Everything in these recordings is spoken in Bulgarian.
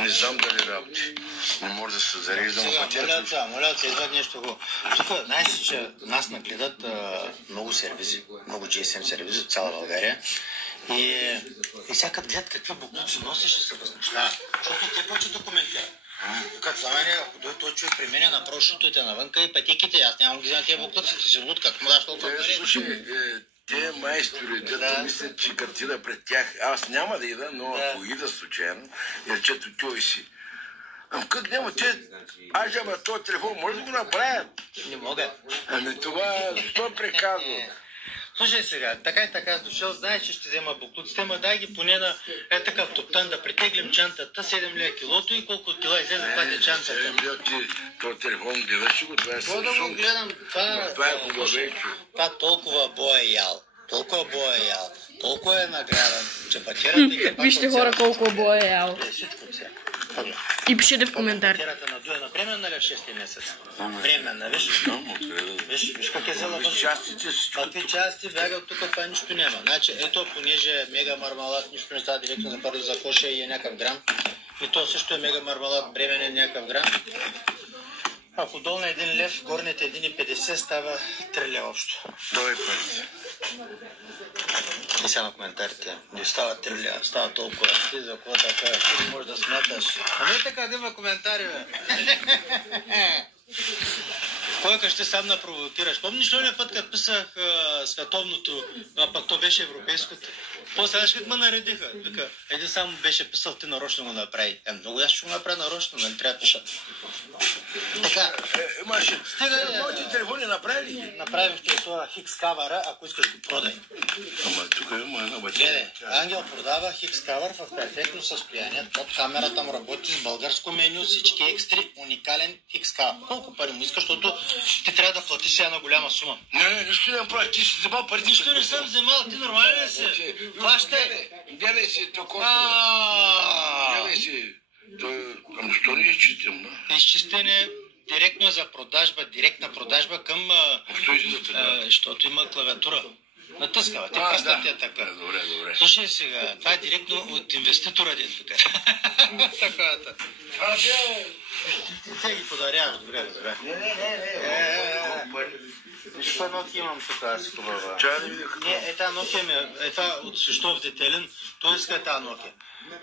Не знам дали работи. Не може да се зареждам батерията. Моля да се извади нещо хубаво. Тук, знаеш, че нас нагледат много сервизи, много GSM сервизи от цяла България. И всяка гледат какви буклуци носиш и се възмущава. Защото те почват да коментират. Като за мен, ако дойде този човек при мен, направо шутуйте навънка и пътеките, аз нямам ги за тия буклуци, ти си луд, как му даш толкова пари. Слушай, те майстори, дето мислят, че като ида пред тях, аз няма да ида, но ако ида случайно, и речето той си. Ами как няма те? Аз ама този телефон може да го направят? Не мога. Ами това, що приказва? Слушай сега, така и така, дошъл, знаеш, че ще взема буклуците, ма дай ги поне на такъв топтан да притеглим чантата, 7 лева килото и колко кила излезе това е чантата. 7 лева ти, този телефон гледаш го, това е Samsung. Да го гледам, това е хубаве. Това толкова боя ял, толкова е наградан, че батерията и капак. Вижте хора колко боя ял. Всичко ця. И пишете в коментар. Батерията надуена временна ли в 6 месец? Временна, виж? Виж как е взела въздух. Какви части бягат тук, това нищо няма. Значи, ето, понеже е мега мармалат, нищо не става директно за първо за коша и е някакъв грам. И то също е мега мармалат, бременен някакъв грам. Ако долу на 1 лев, горните 1,50 става 3 лева общо. Той е пари. И сега на коментарите. Не става 3 лева, става толкова. Ти за какво така? Ти не можеш да смяташ. А не така да има коментари, бе. Кой ще сам напровокираш? Помниш ли ония път, като писах световното, а пък то беше европейското? После знаеш как ме наредиха? Вика, един само беше писал, ти нарочно го направи. Много аз ще го направя нарочно, нали трябва да пиша. Така. Имаше. Моите телефони направили? Направих ти това хикс кавара, ако искаш го продай. Ама тук има една батерия. Гледай, Ангел продава хикс кавар в перфектно състояние. Под камерата му работи с българско меню, всички екстри, уникален хикс кавар. Колко пари му искаш, защото ти трябва да платиш една голяма сума. Не, нищо не направи, ти си вземал пари. Нищо не съм вземал, ти нормален ли си? Плащай. Гледай си, то колко. Гледай си. Ама що не изчистим, да? Изчистене директно е за продажба, директна продажба към... Що излизате? Защото има клавиатура. Натъскава, те пръстът е така. Добре. Слушай сега, това е директно от инвеститора ден тук. Такавата. Те ги подаряваш, добре. Виж кой Nokia имам тук, аз хубава. Не, тази Nokia ми е това от Свищов детелен, той иска тази Nokia.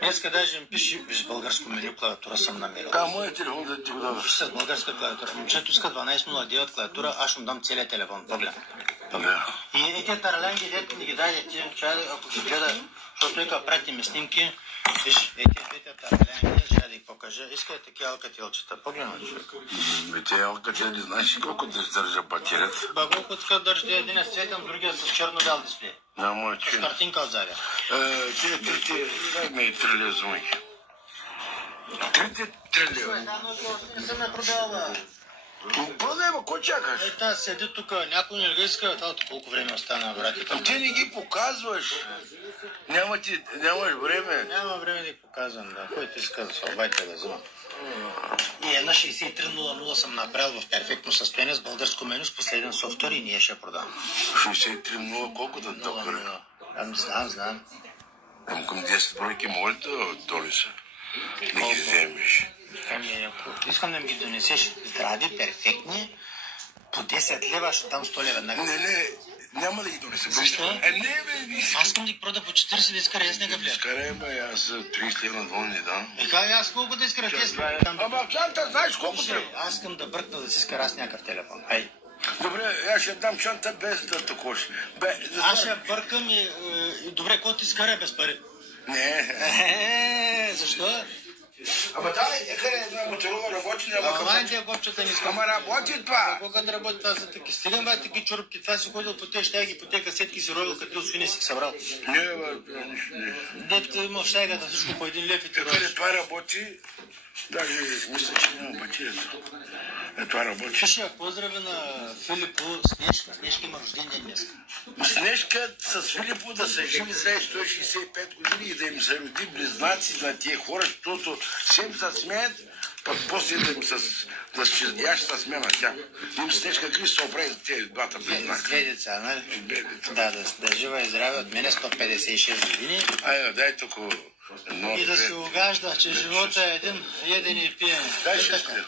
Днеска даже ми пише, виж българско меню клавиатура съм намерил. Моят телефон да ти го дадаш. С българска клавиатура. Момчето иска 1209 клавиатура, аз ще му дам целият телефон. Поглед. И тези таралянги, дето ни ги даде ти, ако ги гледа, защото вика прати ми снимки, виж, тези таралянги, ще да ги покажа. Иска такива алкателчета. Погледна човек. Те алкатели, знаеш колко да издържа батерията? Колко така държи, един е с цветен, другия с черно-бял дисплей. С картинка отзади. Тези трите, дай ме и 3 лева зумайки. Трите 3 лева. Не съм я продала. Продай, кой чакаш? Тази седи тук, някой не го иска, това от колко време остана, брат. Ти не ги показваш. Нямаш време. Няма време да ги показвам, да. Който иска да се обайте да взема. И една 6300 съм направил в перфектно състояние с българско меню, с последен софтуер и ние ще я продавам. 6300 колко да топър? Знам. Към 10 бройки може да доли са. Да ги вземеш. Искам да ми ги донесеш здрави, перфектни, по 10 лева, ще дам 100 лева. Не, няма да ги донеса. Защо? Не, аз искам да ги прода по 40 да изкара, аз някакъв лев. Изкарай, аз 30 лева на двойни, да. Аз колко да изкара 10 лева? Ама чанта, знаеш колко трябва? Аз искам да бръкна да си изкара аз някакъв телефон. Ай. Добре, аз ще дам чанта без да такош. Аз ще бъркам и добре, кой ти изкара без пари? Не. Защо? Ама една моторола работи, няма къпа. Ама тия копчета не искам. Ама работи това. Колко да работи това за таки? Стигам бе таки чурупки, това си ходил по тези щайги, по тези касетки си ровил, като свини си събрал. Не, нищо не. Дето има в щайгата всичко по 1 лев и ти ровиш. Това работи, даже мисля, че няма батерията. Това работи. Слушай, поздрави на Филипо, Снежка. Снежка има рожден ден днес. Снежка с Филипо да са живи след 165 години и да им се роди близнаци на тия хора, защото всем се смеят, пък после да им аз ще се смея на тях. Им Снежка Христо прави за тези двата близнака. Две деца, нали? Да жива и здраве от мене 156 години. Дай тук И да се угажда, че живота е един еден и пиен. Дай шестка.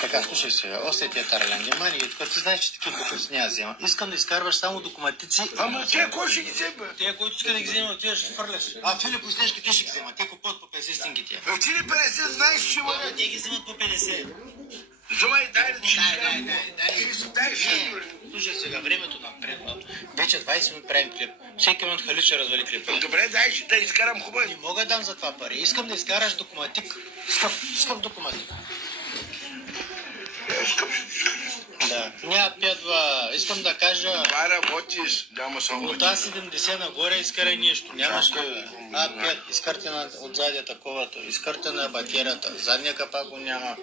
Така, слушай сега, още тия таралян. Германия, тук ти знаеш, че такива букуци няма взема. Искам да изкарваш само документици. Ама тя кой ще ги взема? Тия, които иска да ги взема, отиваш ще фърляш. А Филип Остешки, те ще ги взема. Те купуват по 50 стинги тия. Ти ли 50 знаеш, че има? Те ги вземат по 50. Вземай, дай да ти Дай, слушай сега, времето напредно. Вече 20 минути правим клип. Всеки минут Халид ще развали клипа. Добре, дай да изкарам хубаво. Не мога да дам за това пари. Искам да изкараш документик. Скъп документик. Да. Няма пядва. Искам да кажа... Това работиш, няма само... От А70 нагоре изкарай нещо. Нямаш ли... А5, изкарте отзади таковато. Изкарте на батерията. Задния капак го няма.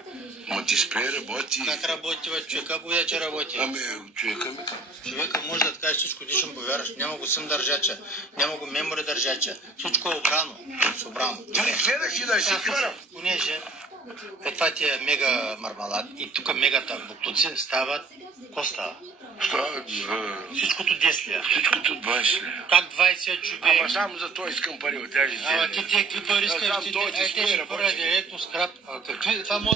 Ма дисплей работи. Как работи, бе, човек? Как го видя, че работи? Ами, човека ми там. Човека може да каже всичко, ти ще му повярваш. Няма го сим държача. Няма го мемори държача. Всичко е обрано. Събрано. Ти не гледаш и да си хварам. Понеже това ти е мега мармалад и тук мегата буклуци стават... Ко става? Всичкото 10 лева. Всичкото 20 лева. Как 20 човек? Ама само за това искам пари от тях. Ама ти какви пари искаш? Те ще пора директно скрап. Това